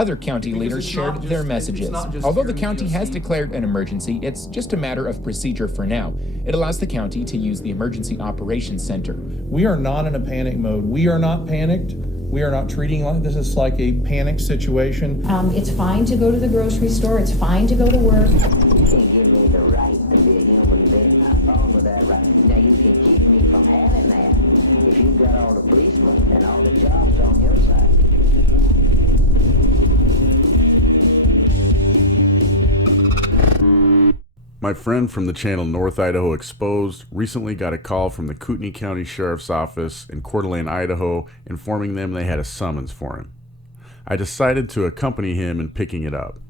Other county leaders shared their messages. Although the county has declared an emergency, it's just a matter of procedure for now. It allows the county to use the Emergency Operations Center. We are not in a panic mode. We are not panicked. We are not treating this is like a panic situation. It's fine to go to the grocery store. It's fine to go to work. You can't give me the right to be a human being. I'm fine with that right. Now you can keep me from having that if you've got all the policemen and all the jobs on your side. My friend from the channel North Idaho Exposed recently got a call from the Kootenai County Sheriff's Office in Coeur d'Alene, Idaho, informing them they had a summons for him. I decided to accompany him in picking it up.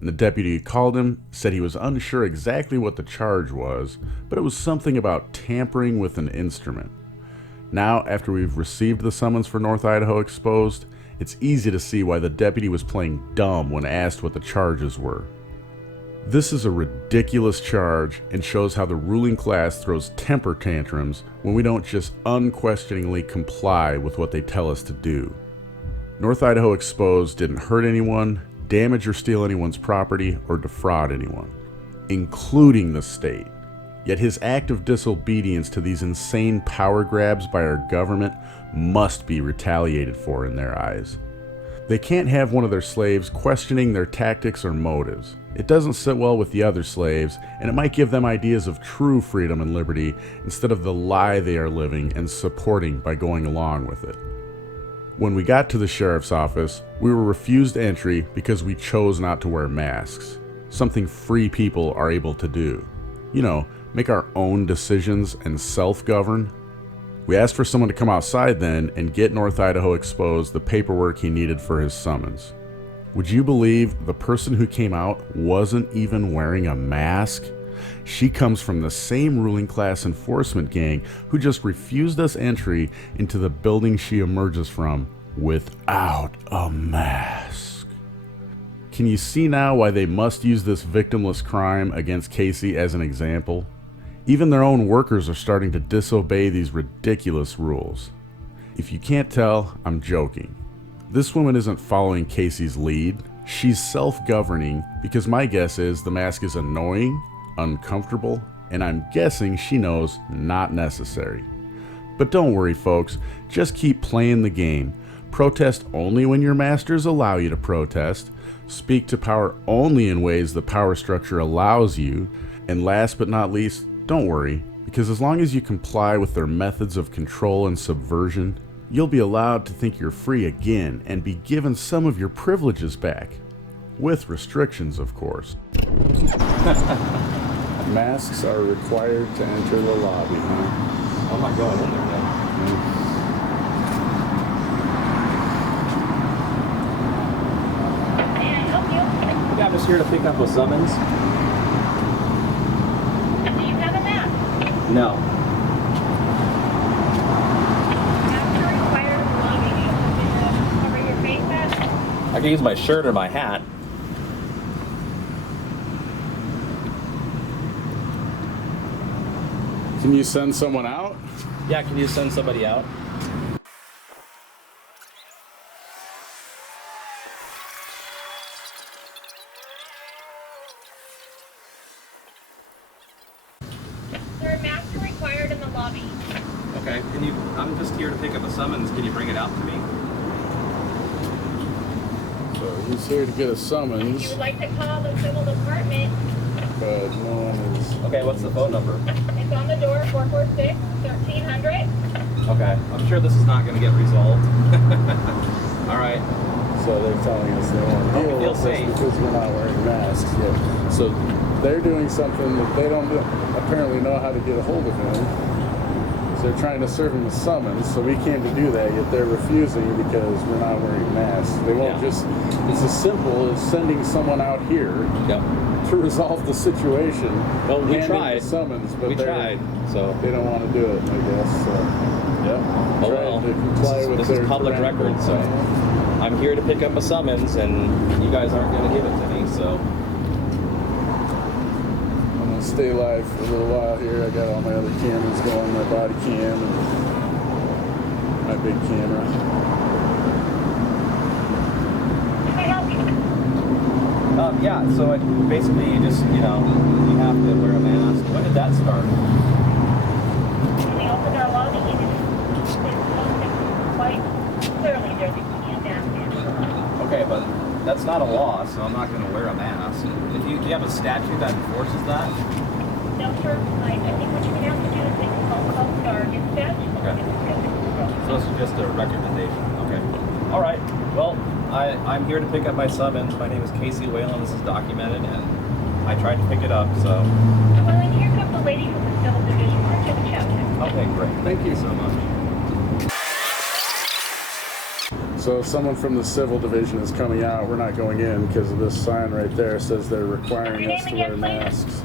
And the deputy who called him said he was unsure exactly what the charge was, but it was something about tampering with an instrument. Now, after we've received the summons for North Idaho Exposed, it's easy to see why the deputy was playing dumb when asked what the charges were. This is a ridiculous charge and shows how the ruling class throws temper tantrums when we don't just unquestioningly comply with what they tell us to do. North Idaho Exposed didn't hurt anyone, damage or steal anyone's property, or defraud anyone, including the state. Yet his act of disobedience to these insane power grabs by our government must be retaliated for in their eyes. They can't have one of their slaves questioning their tactics or motives. It doesn't sit well with the other slaves, and it might give them ideas of true freedom and liberty instead of the lie they are living and supporting by going along with it. When we got to the sheriff's office, we were refused entry because we chose not to wear masks, something free people are able to do. You know, make our own decisions and self-govern. We asked for someone to come outside then and get North Idaho Exposed the paperwork he needed for his summons. Would you believe the person who came out wasn't even wearing a mask? She comes from the same ruling class enforcement gang who just refused us entry into the building she emerges from without a mask. Can you see now why they must use this victimless crime against Casey as an example? Even their own workers are starting to disobey these ridiculous rules. If you can't tell, I'm joking. This woman isn't following Casey's lead. She's self-governing because my guess is the mask is annoying, uncomfortable, and I'm guessing she knows not necessary. But don't worry, folks. Just keep playing the game. Protest only when your masters allow you to protest. Speak to power only in ways the power structure allows you. And last but not least, don't worry, because as long as you comply with their methods of control and subversion, you'll be allowed to think you're free again and be given some of your privileges back. With restrictions, of course. Masks are required to enter the lobby, huh? I'm not going in there then. May I help you? Yeah, I'm just here to pick up a summons. Do you have a mask? No. I can use my shirt or my hat. Can you send someone out? Yeah, can you send somebody out? Sir, masks are required in the lobby. Okay, I'm just here to pick up a summons. Can you bring it out to me? So he's here to get a If you summons, would like to call the civil department, but no one is... Okay, what's the phone number? it's on the door, 446-1300. Okay, I'm sure this is not going to get resolved. All right. So they're telling us they won't deal with us because we're not wearing masks yet. So they're doing something that they don't apparently know how to get a hold of him. So they're trying to serve him a summons, so we came to do that, yet they're refusing because we're not wearing masks. They won't just, it's as simple as sending someone out here to resolve the situation. Well, we tried. The summons, but we tried, so they don't want to do it, I guess. So, oh well, this is public record, so I'm here to pick up a summons, and you guys aren't going to give it to me, so. I'm going to stay live for a little while here. I got all my other cameras going, my body cam and my big camera. Can I help you? Yeah, so basically you just, you have to wear a mask. When did that start? When we opened our lobby, it is posted quite clearly there's a mask mandate. Okay, but that's not a law, so I'm not going to wear a mask. Do you have a statute that enforces that? No, sir. I think what you're going to have to do is make a phone call to our dispatch. Okay. So this is just a recommendation. Okay. All right. Well, I'm here to pick up my summons. My name is Casey Whalen. This is documented, and I tried to pick it up, so. Well, and here comes the lady from the civil division. We're going to chat with her. Okay, great. Thank you so much. So someone from the civil division is coming out. We're not going in because of this sign right there says they're requiring us to wear masks.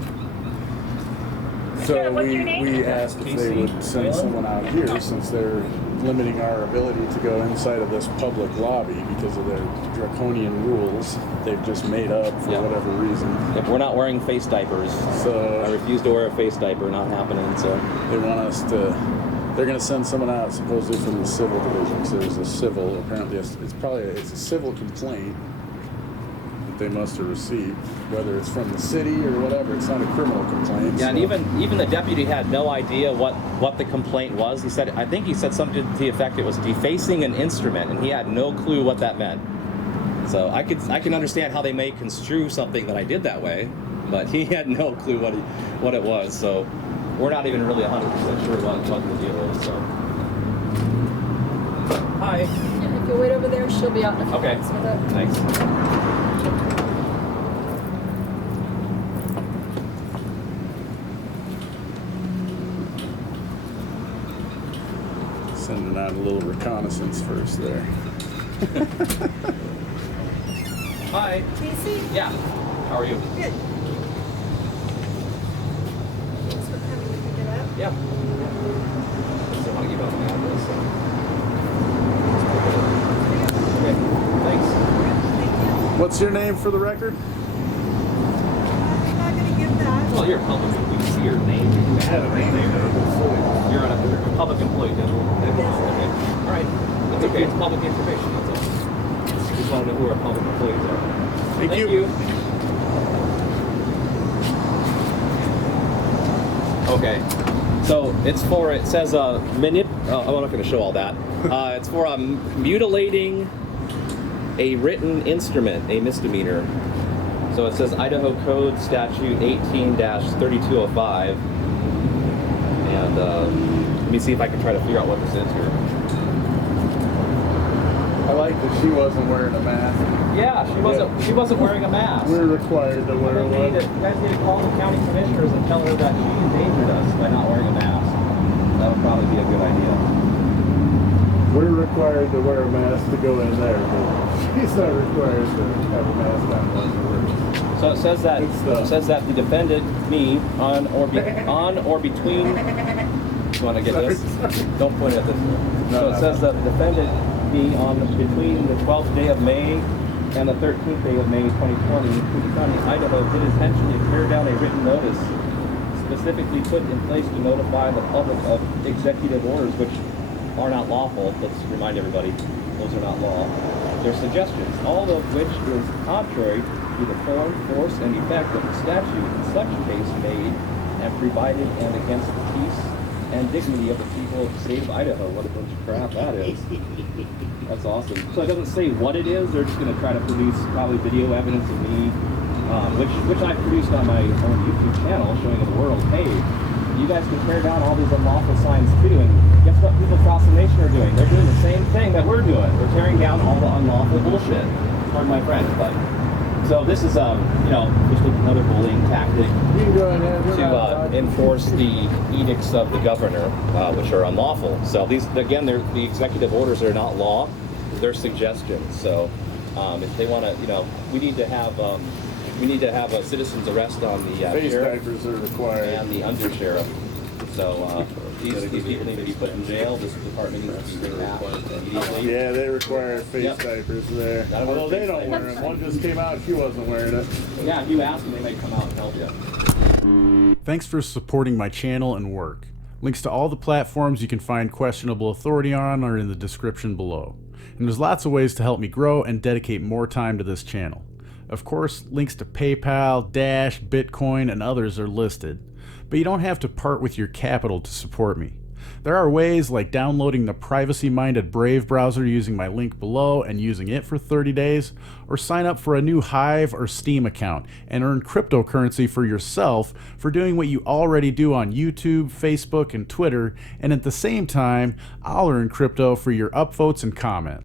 So we asked if they would send someone out here since they're limiting our ability to go inside of this public lobby because of their draconian rules they've just made up for whatever reason. If we're not wearing face diapers, so I refuse to wear a face diaper. Not happening. So they want us to. They're going to send someone out supposedly from the civil division. So there's a civil. Apparently, it's a civil complaint that they must have received, whether it's from the city or whatever. It's not a criminal complaint. Yeah, so. and even the deputy had no idea what the complaint was. I think he said something to the effect it was defacing an instrument, and he had no clue what that meant. So I can understand how they may construe something that I did that way, but he had no clue what it was. So we're not even really 100% sure what the deal is. So hi. Yeah, if you wait over there, she'll be out in a few Okay. minutes with it. Thanks. Sending out a little reconnaissance first there. Hi. Casey? Yeah. How are you? Good. Thanks for coming to pick it up. Yeah. Just want to give out my address. So. Okay. Thanks. What's your name for the record? I'm not going to give that. Well, you're a public employee. We can see your name. You have a name. You're a public employee, then. Yes. Okay. All right. That's okay. It's public information. That's all. Just want to know who our public employees are. Thank you. Okay. So it says I'm not going to show all that. It's for mutilating a written instrument, a misdemeanor. So it says Idaho Code Statute 18-3205. And let me see if I can try to figure out what this is here. I like that she wasn't wearing a mask. Yeah, she wasn't wearing a mask. We're required to wear You one. guys need to call the county commissioners and tell her that she endangered us by not wearing a mask. That would probably be a good idea. We're required to wear a mask to go in there, but she's not required to have a mask on when she works. So it says that the defendant, me, on or between. You want to get this? Don't point at this. So it says that the defendant, me, on between the 12th day of May and the 13th day of May 2020, Kootenai, Idaho, did intentionally tear down a written notice specifically put in place to notify the public of executive orders, which are not lawful. Let's remind everybody, those are not law. They're suggestions, all of which is contrary to the form, force, and effect of the statute in such case made and provided and against the peace and dignity of the people of the state of Idaho. What a bunch of crap that is. That's awesome. So it doesn't say what it is. They're just going to try to produce probably video evidence of me, which I produced on my own YouTube channel, showing the world, hey, you guys can tear down all these unlawful signs too. And guess what people across the nation are doing? They're doing the same thing that we're doing. We're tearing down all the unlawful bullshit. Pardon my French, but. So this is, just another bullying tactic to enforce the edicts of the governor, which are unlawful. So these, again, the executive orders are not law; they're suggestions. So if they want to, we need to have a citizen's arrest on the Face sheriff diapers are required. and the undersheriff. So these people need to be put in jail. This department needs to be revamped immediately. Yeah, they require face Yep. diapers there. Gotta wear Although they face don't wear diapers. them. One just came out, she wasn't wearing it. Yeah, if you ask them, they may come out and help you. Thanks for supporting my channel and work. Links to all the platforms you can find questionable authority on are in the description below. And there's lots of ways to help me grow and dedicate more time to this channel. Of course, links to PayPal, Dash, Bitcoin, and others are listed, but you don't have to part with your capital to support me. There are ways like downloading the privacy-minded Brave browser using my link below and using it for 30 days, or sign up for a new Hive or Steam account and earn cryptocurrency for yourself for doing what you already do on YouTube, Facebook, and Twitter, and at the same time, I'll earn crypto for your upvotes and comments.